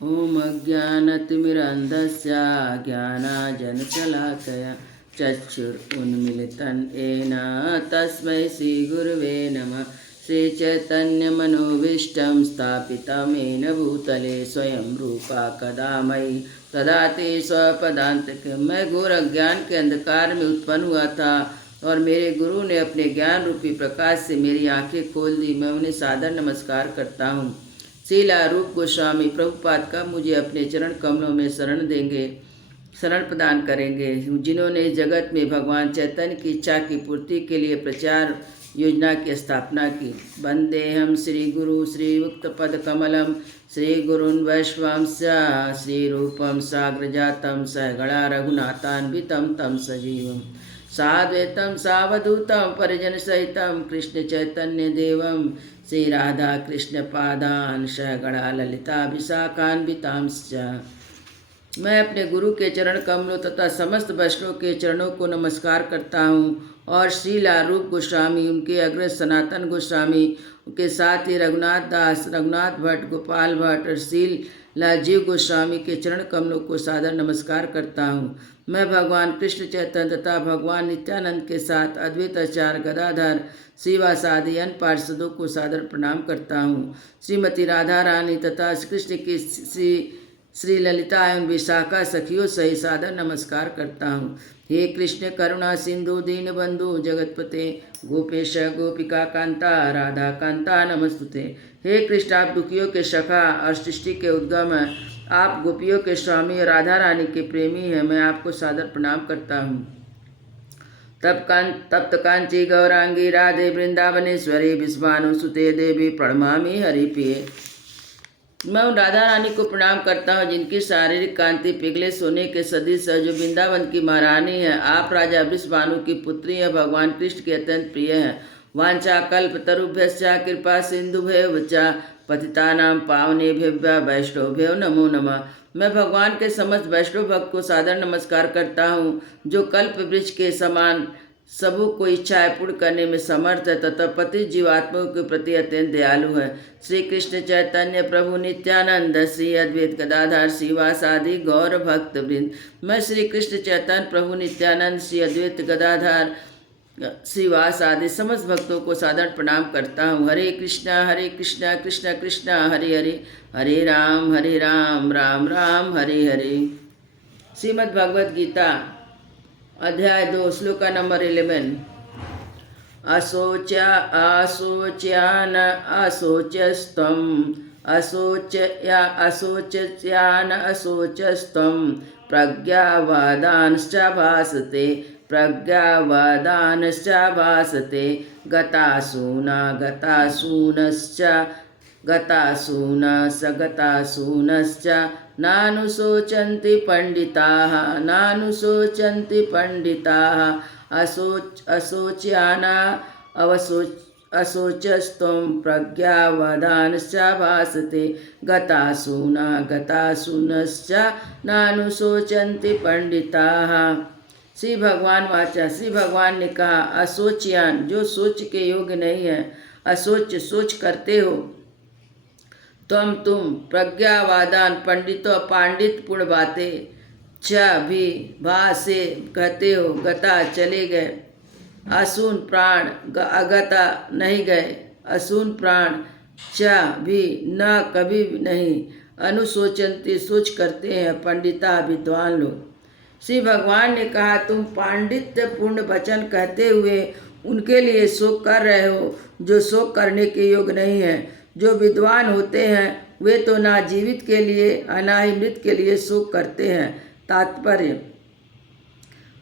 ॐ अज्ञानतिमिरन्धस्य ज्ञानाञ्जनशलाकया चक्षुरुन्मीलितं येन तस्मै श्रीगुरुवे नमः। श्रीचैतन्यमनोभीष्टं स्थापितं येन भूतले स्वयं रूपा कदा मयि ददाति स्वपदान्तिकं। मैं घोर अज्ञान के अंधकार में उत्पन्न हुआ था और मेरे गुरु ने अपने ज्ञान रूपी प्रकाश से मेरी आंखें खोल दी। मैं उन्हें सादर नमस्कार करता हूँ। शीला रूप गोस्वामी प्रभुपाद का मुझे अपने चरण कमलों में शरण प्रदान करेंगे, जिन्होंने जगत में भगवान चैतन्य की इच्छा की पूर्ति के लिए प्रचार योजना की स्थापना की। वंदे हम श्री गुरु श्रीयुक्त पद कमलम श्री गुरुन् वैश्वांश श्री रूपम साग्रजातम सहगणा रघुनाथान्वितम तम सजीवम साद्वैतम सावधूतम परिजन सहितम कृष्ण चैतन्य देवम श्री राधा कृष्ण पादान सहगणा ललिता विशाखान्वितांश्च। मैं अपने गुरु के चरण कमलों तथा समस्त वैष्णव के चरणों को नमस्कार करता हूँ और श्रीला रूप गोस्वामी, उनके अग्रज सनातन गोस्वामी, उनके साथ ही रघुनाथ दास, रघुनाथ भट्ट, गोपाल भट्ट और शीला जीव गोस्वामी के चरण कमलों को सादर नमस्कार करता हूँ। मैं भगवान कृष्ण चैतन्य तथा भगवान नित्यानंद के साथ अद्वैत आचार्य गदाधर श्रीवासादि अन्य पार्षदों को सादर प्रणाम करता हूँ। श्रीमती राधा रानी तथा कृष्ण की श्री ललिता एवं विशाखा सखियों सहित सादर नमस्कार करता हूँ। हे कृष्ण करुणा सिंधु दीन बंधु जगतपते गोपेश गोपिका कांता राधा कांता नमस्तुते। हे कृष्ण, आप दुखियों के सखा और सृष्टि के उद्गम हैं। आप गोपियों के स्वामी और राधा रानी के प्रेमी हैं। मैं आपको सादर प्रणाम करता हूँ। तप्त कांची गौरांगी राधे वृंदावनेश्वरी विश्वानुसुते देवी प्रणमामि हरिप्रिये। मैं उन राधा रानी को प्रणाम करता हूँ जिनकी शारीरिक कांति पिघले सोने के सदृश है, जो वृंदावन की महारानी है। आप राजा वृषभानु की पुत्री है, भगवान कृष्ण के अत्यंत प्रिय हैं। वांछा कल्प तरुभ्यश्च कृपा सिंधुभ्यः च पतितानां पावनेभ्यो वैष्णवेभ्यो नमो नमः। मैं भगवान के समस्त वैष्णव भक्त को सादर नमस्कार करता हूँ, जो कल्प वृक्ष के समान सबों को इच्छाएं पूर्ण करने में समर्थ है तथा पति जीवात्माओं के प्रति अत्यंत दयालु है। श्री कृष्ण चैतन्य प्रभु नित्यानंद श्री अद्वैत गदाधर श्रीवासादि गौर भक्त वृंद। मैं श्री कृष्ण चैतन्य प्रभु नित्यानंद श्री अद्वैत गदाधर श्रीवास आदि समस्त भक्तों को सादर प्रणाम करता हूँ। हरे कृष्णा कृष्ण कृष्ण हरे हरे, हरे राम राम राम हरे हरे। श्रीमद् भगवद गीता अध्याय 2 श्लोक नंबर 11। असोच्यान असोचस्त्वं असोच्यान असोचस्त्वं प्रज्ञावादांश्च भासते प्रज्ञावादांश्च भासते गतासूनश्च नानुशोचन्ति पंडिताः असोच्याना असोचस्त्वं प्रज्ञावादांश्च भासते गतासूनश्च नानुशोचन्ति पंडिताः। श्री भगवान वाचा, श्री भगवान ने कहा, असोचयान, जो सोच के योग्य नहीं है, असोच सोच करते हो, तुम प्रज्ञावादान पंडितों पांडित पूर्ण बातें च भी भा से कहते हो, गता चले गए, असून प्राण अगता नहीं गए, असून प्राण च भी न कभी नहीं, अनुशोचनती सोच करते हैं पंडिता विद्वान लोग। श्री भगवान ने कहा, तुम पांडित्य पूर्ण वचन कहते हुए उनके लिए शोक कर रहे हो जो शोक करने के योग्य नहीं है। जो विद्वान होते हैं वे तो ना जीवित के लिए ना ही मृत के लिए शोक करते हैं। तात्पर्य,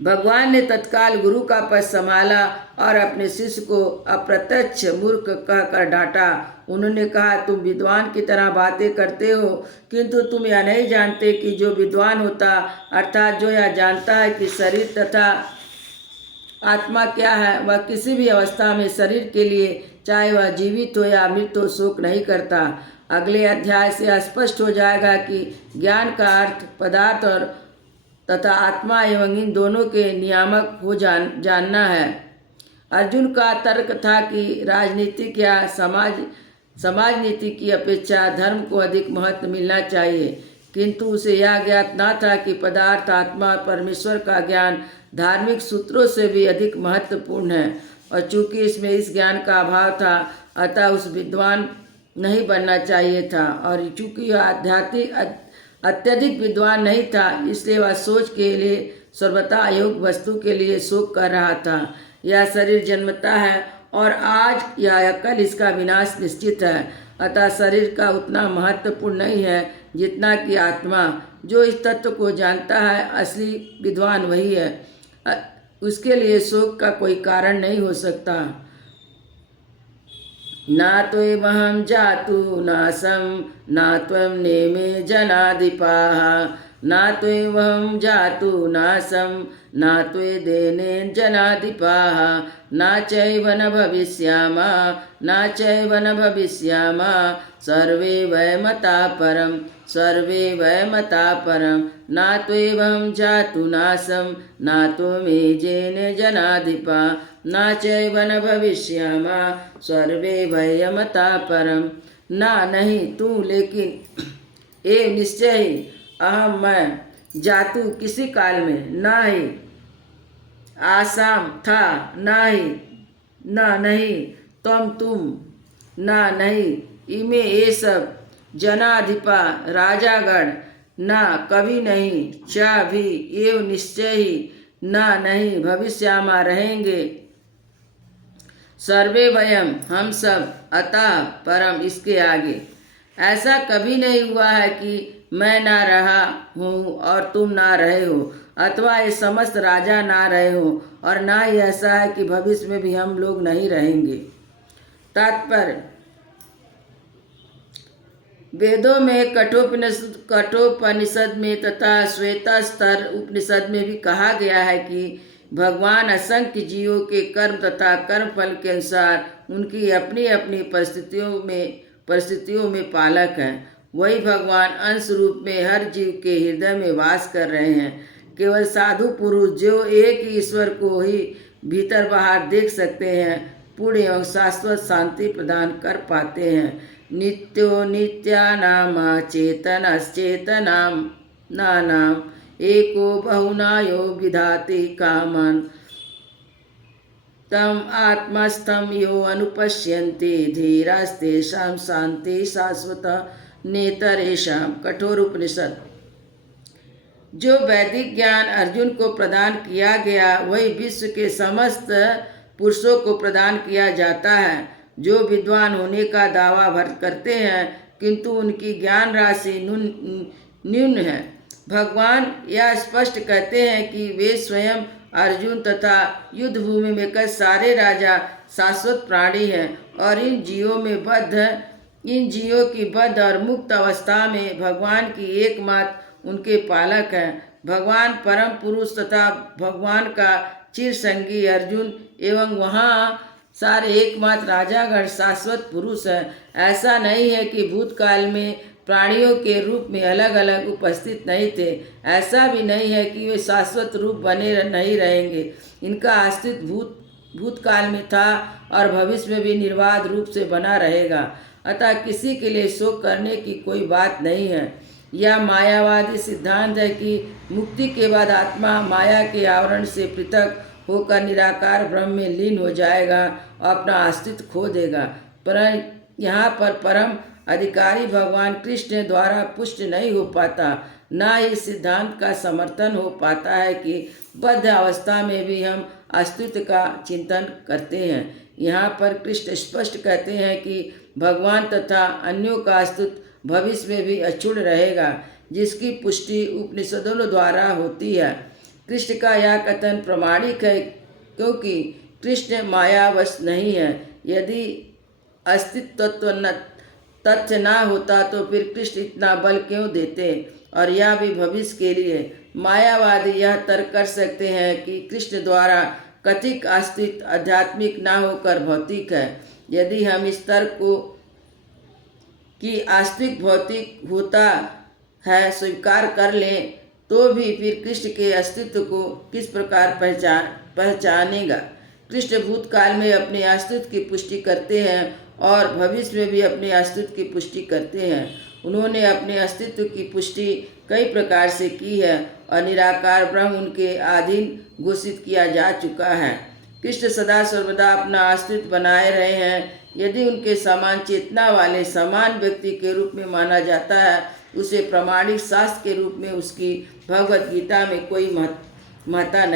भगवान ने तत्काल गुरु का पद संभाला और अपने शिष्य को अप्रत्यक्ष मूर्ख कहकर डांटा। उन्होंने कहा, तुम विद्वान की तरह बातें करते हो, किंतु तुम यह नहीं जानते कि जो विद्वान होता अर्थात जो यह जानता है कि शरीर तथा आत्मा क्या है, वह किसी भी अवस्था में शरीर के लिए चाहे वह जीवित हो या मृत हो शोक नहीं करता। अगले अध्याय से स्पष्ट हो जाएगा कि ज्ञान का अर्थ पदार्थ और तथा आत्मा एवं इन दोनों के नियामक हो जानना है। अर्जुन का तर्क था कि राजनीतिक या समाज नीति की अपेक्षा धर्म को अधिक महत्व मिलना चाहिए, किंतु उसे यह ज्ञात न था कि पदार्थ, आत्मा और परमेश्वर का ज्ञान धार्मिक सूत्रों से भी अधिक महत्वपूर्ण है। और चूंकि इसमें इस ज्ञान का अभाव था, अतः उस विद्वान नहीं बनना चाहिए था। और चूंकि वह आध्यात्मिक अत्यधिक विद्वान नहीं था, इसलिए वह सोच के लिए सर्वथा अयोग्य वस्तु के लिए शोक कर रहा था। यह शरीर जन्मता है और आज या कल इसका विनाश निश्चित है, अतः शरीर का उतना महत्वपूर्ण नहीं है जितना कि आत्मा। जो इस तत्व को जानता है, असली विद्वान वही है। उसके लिए शोक का कोई कारण नहीं हो सकता। ना त्वमहं जातु नासं न त्वं नेमे जनाधिपाः, न त्वमहं जातु नासं न त्वेदेने जनाधिपाः, न चैव न भविष्यामः न चैव न भविष्यामः, सर्वे वयमतः परं सर्वे वयमतः परं, न त्वमहं जातु नासं न त्वमेजेन जनाधिपाः, न चैव न भविष्यामः, सर्वे वयमतः परम। ना नहीं तू, लेकिन एव निश्चय ही, अहम मैं, जातु किसी काल में, ना ही आसाम था, ना ही ना नहीं, तुम, ना नहीं, इमे ये सब, जनाधिपा राजागण, ना कभी नहीं, चा भी, एव निश्चय ही, ना नहीं, भविष्यामा रहेंगे, सर्वे वयम हम सब, अतः परम इसके आगे। ऐसा कभी नहीं हुआ है कि मैं ना रहा हूँ और तुम ना रहे हो, अथवा ये समस्त राजा ना रहे हो, और ना ही ऐसा है कि भविष्य में भी हम लोग नहीं रहेंगे। तात्पर्य, वेदों में कठोपनिषद में तथा श्वेतास्तर उपनिषद में भी कहा गया है कि भगवान असंख्य जीवों के कर्म तथा कर्म फल के अनुसार उनकी अपनी अपनी परिस्थितियों में पालक हैं। वही भगवान अंश रूप में हर जीव के हृदय में वास कर रहे हैं। केवल साधु पुरुष जो एक ही ईश्वर को ही भीतर बाहर देख सकते हैं, पूर्ण एवं शाश्वत शांति प्रदान कर पाते हैं। नित्यो नित्यानाम चेतनश्चेतनाम नानाम एको बहुनायो विधाति कामन, तम आत्मस्थम यो अनुपश्यन्ति धीरास्तेषां शांति शाश्वत नेतरेषां। कठोर उपनिषद। जो वैदिक ज्ञान अर्जुन को प्रदान किया गया, वही विश्व के समस्त पुरुषों को प्रदान किया जाता है। जो विद्वान होने का दावा करते हैं, किंतु उनकी ज्ञान राशि न्यून है। भगवान यह स्पष्ट कहते हैं कि वे स्वयं अर्जुन तथा युद्ध भूमि में कई सारे राजा शाश्वत प्राणी हैं, और इन जीवों की बद्ध और मुक्त अवस्था में भगवान की एकमात्र उनके पालक हैं। भगवान परम पुरुष तथा भगवान का चिरसंगी अर्जुन एवं वहाँ सारे एकमात्र राजागण शाश्वत पुरुष हैं। ऐसा नहीं है कि भूतकाल में प्राणियों के रूप में अलग अलग उपस्थित नहीं थे। ऐसा भी नहीं है कि वे शाश्वत रूप बने नहीं रहेंगे। इनका अस्तित्व भूतकाल में था और भविष्य में भी निर्बाध रूप से बना रहेगा। अतः किसी के लिए शोक करने की कोई बात नहीं है। यह मायावादी सिद्धांत है कि मुक्ति के बाद आत्मा माया के आवरण से पृथक होकर निराकार ब्रह्म में लीन हो जाएगा और अपना अस्तित्व खो देगा। पर यहाँ पर परम अधिकारी भगवान कृष्ण द्वारा पुष्ट नहीं हो पाता। न ही सिद्धांत का समर्थन हो पाता है कि बद्ध अवस्था में भी हम अस्तित्व का चिंतन करते हैं। यहाँ पर कृष्ण स्पष्ट कहते हैं कि भगवान तथा अन्यों का अस्तित्व भविष्य में भी अक्षुण्ण रहेगा, जिसकी पुष्टि उपनिषदों द्वारा होती है। कृष्ण का यह कथन प्रमाणिक है, क्योंकि कृष्ण मायावश नहीं है। यदि अस्तित्व तथ्य ना होता तो फिर कृष्ण इतना बल क्यों देते, और यह भी भविष्य के लिए। मायावादी यह तर्क कर सकते हैं कि कृष्ण द्वारा कथित अस्तित्व आध्यात्मिक ना होकर भौतिक है। यदि हम इस तर्क को कि अस्तित्व भौतिक होता है स्वीकार कर लें, तो भी फिर कृष्ण के अस्तित्व को किस प्रकार पहचानेगा। कृष्ण भूतकाल में अपने अस्तित्व की पुष्टि करते हैं और भविष्य में भी अपने अस्तित्व की पुष्टि करते हैं। उन्होंने अपने अस्तित्व की पुष्टि कई प्रकार से की है और निराकार ब्रह्म उनके अधीन घोषित किया जा चुका है। कृष्ण सदा सर्वदा अपना अस्तित्व बनाए रहे हैं। यदि उनके समान चेतना वाले समान व्यक्ति के रूप में माना जाता है, उसे प्रामाणिक शास्त्र के रूप में उसकी भगवत गीता में कोई महत्ता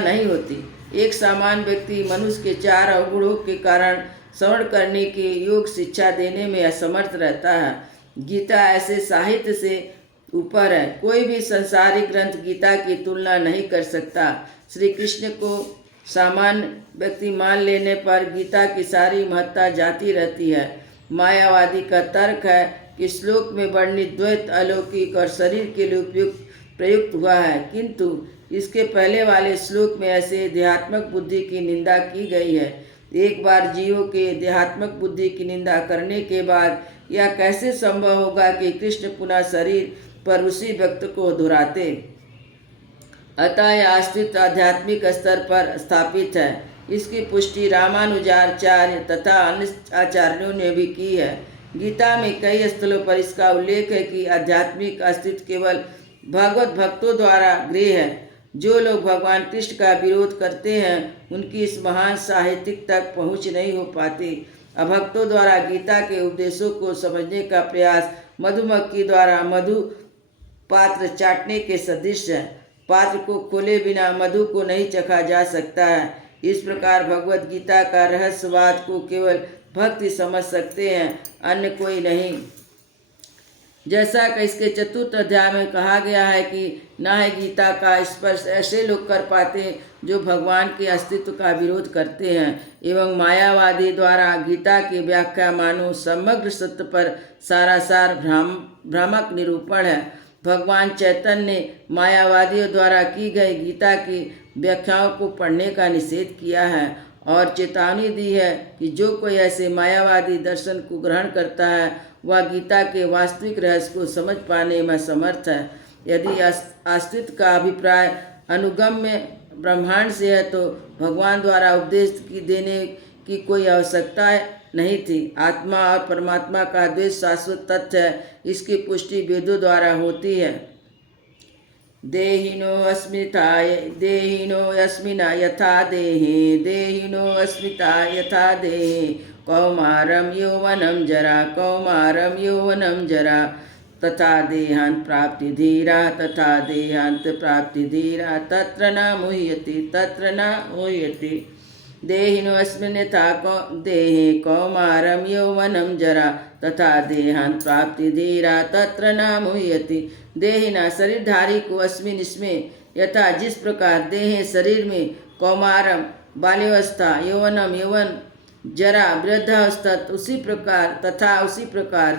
नहीं होती। एक समान व्यक्ति मनुष्य के 4 अवगुणों के कारण श्रवण करने की योग शिक्षा देने में असमर्थ रहता है। गीता ऐसे साहित्य से ऊपर है। कोई भी संसारिक ग्रंथ गीता की तुलना नहीं कर सकता। श्री कृष्ण को सामान्य व्यक्ति मान लेने पर गीता की सारी महत्ता जाती रहती है। मायावादी का तर्क है कि श्लोक में वर्णित द्वैत अलौकिक और शरीर के लिए प्रयुक्त हुआ है, किंतु इसके पहले वाले श्लोक में ऐसे देहात्मक बुद्धि की निंदा की गई है। एक बार जीवों के देहात्मक बुद्धि की निंदा करने के बाद यह कैसे संभव होगा कि कृष्ण पुनः शरीर पर उसी व्यक्ति को दोहराते। अतः यह अस्तित्व आध्यात्मिक स्तर पर स्थापित है। इसकी पुष्टि रामानुजाचार्य तथा अन्य आचार्यों ने भी की है। गीता में कई स्थलों पर इसका उल्लेख है कि आध्यात्मिक अस्तित्व केवल भगवत भक्तों द्वारा गृह है। जो लोग भगवान कृष्ण का विरोध करते हैं उनकी इस महान साहित्यिक तक पहुँच नहीं हो पाती। अभक्तों द्वारा गीता के उपदेशों को समझने का प्रयास मधुमक्खी द्वारा मधु पात्र चाटने के सदृश है। पात्र को खोले बिना मधु को नहीं चखा जा सकता है। इस प्रकार भगवत गीता का रहस्यवाद को केवल भक्त ही समझ सकते हैं, अन्य कोई नहीं। जैसा कि इसके 4th अध्याय में कहा गया है कि न है गीता का स्पर्श ऐसे लोग कर पाते जो भगवान के अस्तित्व का विरोध करते हैं, एवं मायावादी द्वारा गीता की व्याख्या मानो समग्र सत्य पर सारासार भ्रामक निरूपण है। भगवान चैतन्य ने मायावादियों द्वारा की गई गीता की व्याख्याओं को पढ़ने का निषेध किया है और चेतावनी दी है कि जो कोई ऐसे मायावादी दर्शन को ग्रहण करता है वह गीता के वास्तविक रहस्य को समझ पाने में समर्थ है। यदि अस्तित्व का अभिप्राय अनुगम्य ब्रह्मांड से है तो भगवान द्वारा उपदेश देने की कोई आवश्यकता नहीं थी। आत्मा और परमात्मा का द्वैत शाश्वत तथ्य है। इसकी पुष्टि वेदों द्वारा होती है। देहिनो अस्मिना यथा देहे देहिनो अस्मिता यथा देहे कौमारम यौवनम जरा तथा देहांत प्राप्ति धीरा तत्र न मुह्यति देहिनो अस्मिन् यथा देहे कौमारम यौवनम जरा तथा देहांत प्राप्ति धीरा तत्र न मुह्यति। देहिना शरीरधारी को अस्मिन इसमें यथा जिस प्रकार देहे शरीर में कौमारम बाल्यावस्था यौवनम यौवन जरा वृद्धावस्था उसी प्रकार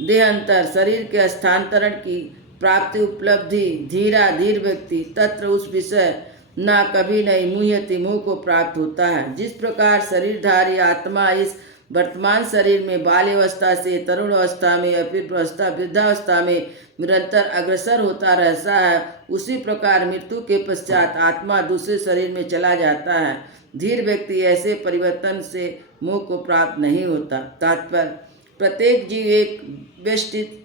देहांतर शरीर के स्थानांतरण की प्राप्ति उपलब्धि धीर व्यक्ति तत्र उस विषय ना कभी नहीं मुह्यति मुँह को प्राप्त होता है। जिस प्रकार शरीरधारी आत्मा इस वर्तमान शरीर में बाल्यावस्था से तरुण अवस्था में अवस्था वृद्धावस्था में निरंतर अग्रसर होता रहता है, उसी प्रकार मृत्यु के पश्चात आत्मा दूसरे शरीर में चला जाता है। धीर व्यक्ति ऐसे परिवर्तन से मोह को प्राप्त नहीं होता। तात्पर्य, प्रत्येक जीव एक व्यष्टित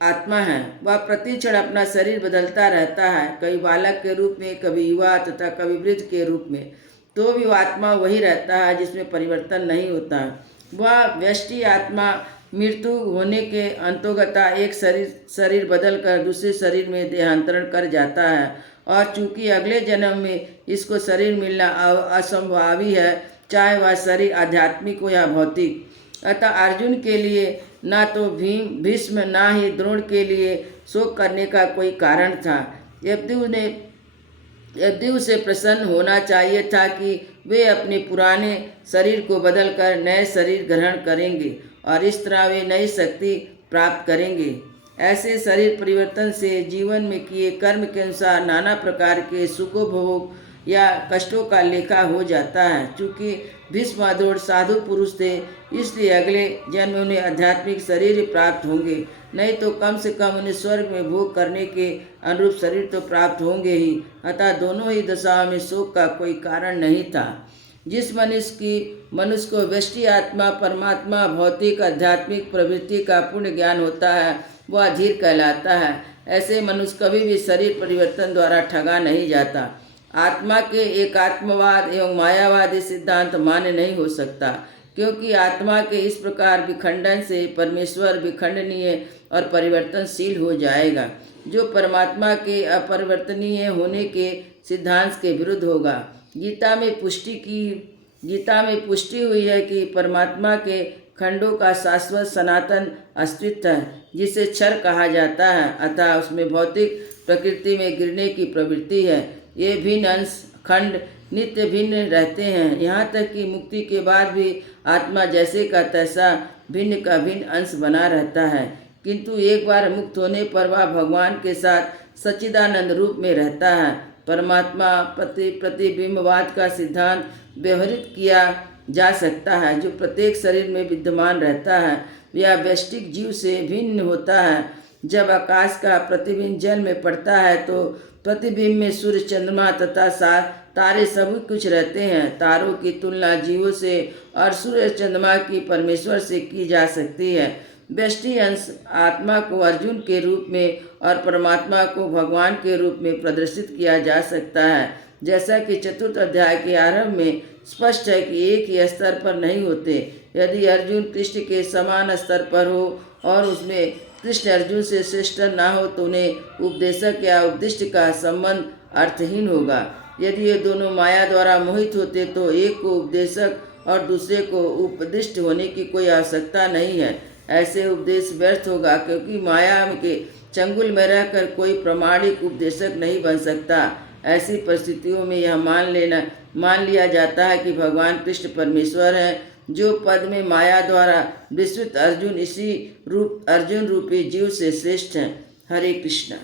आत्मा है। वह प्रतिक्षण अपना शरीर बदलता रहता है, कभी बालक के रूप में, कभी युवा तथा कभी वृद्ध के रूप में। तो भी वह आत्मा वही रहता है जिसमें परिवर्तन नहीं होता है। वह व्यष्टि आत्मा मृत्यु होने के अंतोगता एक शरीर बदलकर दूसरे शरीर में देहांतरण कर जाता है और चूंकि अगले जन्म में इसको शरीर मिलना असंभावी है, चाहे वह शरीर आध्यात्मिक हो या भौतिक। अतः अर्जुन के लिए ना तो भीष्म ना ही द्रोण के लिए शोक करने का कोई कारण था। यद्यपि उसे प्रसन्न होना चाहिए था कि वे अपने पुराने शरीर को बदलकर नए शरीर ग्रहण करेंगे और इस तरह वे नई शक्ति प्राप्त करेंगे। ऐसे शरीर परिवर्तन से जीवन में किए कर्म के अनुसार नाना प्रकार के सुखोपभोग या कष्टों का लेखा हो जाता है। चूँकि भीष्म द्रोण साधु पुरुष थे, इसलिए अगले जन्म में उन्हें आध्यात्मिक शरीर प्राप्त होंगे, नहीं तो कम से कम उन्हें स्वर्ग में भोग करने के अनुरूप शरीर तो प्राप्त होंगे ही। अतः दोनों ही दशाओं में शोक का कोई कारण नहीं था। जिस मनुष्य को व्यष्टि आत्मा परमात्मा भौतिक आध्यात्मिक प्रवृत्ति का पूर्ण ज्ञान होता है वह धीर कहलाता है। ऐसे मनुष्य कभी भी शरीर परिवर्तन द्वारा ठगा नहीं जाता। आत्मा के एकात्मवाद एवं मायावादी सिद्धांत मान्य नहीं हो सकता, क्योंकि आत्मा के इस प्रकार विखंडन से परमेश्वर विखंडनीय और परिवर्तनशील हो जाएगा, जो परमात्मा के अपरिवर्तनीय होने के सिद्धांत के विरुद्ध होगा। गीता में पुष्टि हुई है कि परमात्मा के खंडों का शाश्वत सनातन अस्तित्व है, जिसे क्षर कहा जाता है, अतः उसमें भौतिक प्रकृति में गिरने की प्रवृत्ति है। ये भिन्न अंश खंड नित्य भिन्न रहते हैं, यहाँ तक कि मुक्ति के बाद भी आत्मा जैसे का तैसा भिन्न का भिन्न अंश बना रहता है, किंतु एक बार मुक्त होने पर वह भगवान के साथ सच्चिदानंद रूप में रहता है। परमात्मा प्रतिबिंबवाद का सिद्धांत व्यवहारित किया जा सकता है, जो प्रत्येक शरीर में विद्यमान रहता है। यह व्यष्टिक जीव से भिन्न होता है। जब आकाश का प्रतिबिंब जल में पड़ता है तो प्रतिबिंब में सूर्य चंद्रमा तथा तारे सब कुछ रहते हैं। तारों की तुलना जीवों से और सूर्य चंद्रमा की परमेश्वर से की जा सकती है। व्यष्टि अंश आत्मा को अर्जुन के रूप में और परमात्मा को भगवान के रूप में प्रदर्शित किया जा सकता है, जैसा कि चतुर्थ अध्याय के आरंभ में स्पष्ट है कि एक ही स्तर पर नहीं होते। यदि अर्जुन कृष्ण के समान स्तर पर हो और उसमें कृष्ण अर्जुन से श्रेष्ठ न हो तो उन्हें उपदेशक या उपदिष्ट का संबंध अर्थहीन होगा। यदि ये दोनों माया द्वारा मोहित होते तो एक को उपदेशक और दूसरे को उपदिष्ट होने की कोई आवश्यकता नहीं है। ऐसे उपदेश व्यर्थ होगा, क्योंकि माया के चंगुल में रहकर कोई प्रामाणिक उपदेशक नहीं बन सकता। ऐसी परिस्थितियों में यह मान लिया जाता है कि भगवान कृष्ण परमेश्वर हैं, जो पद में माया द्वारा विस्तृत अर्जुन रूपी जीव से श्रेष्ठ हैं। हरे कृष्णा।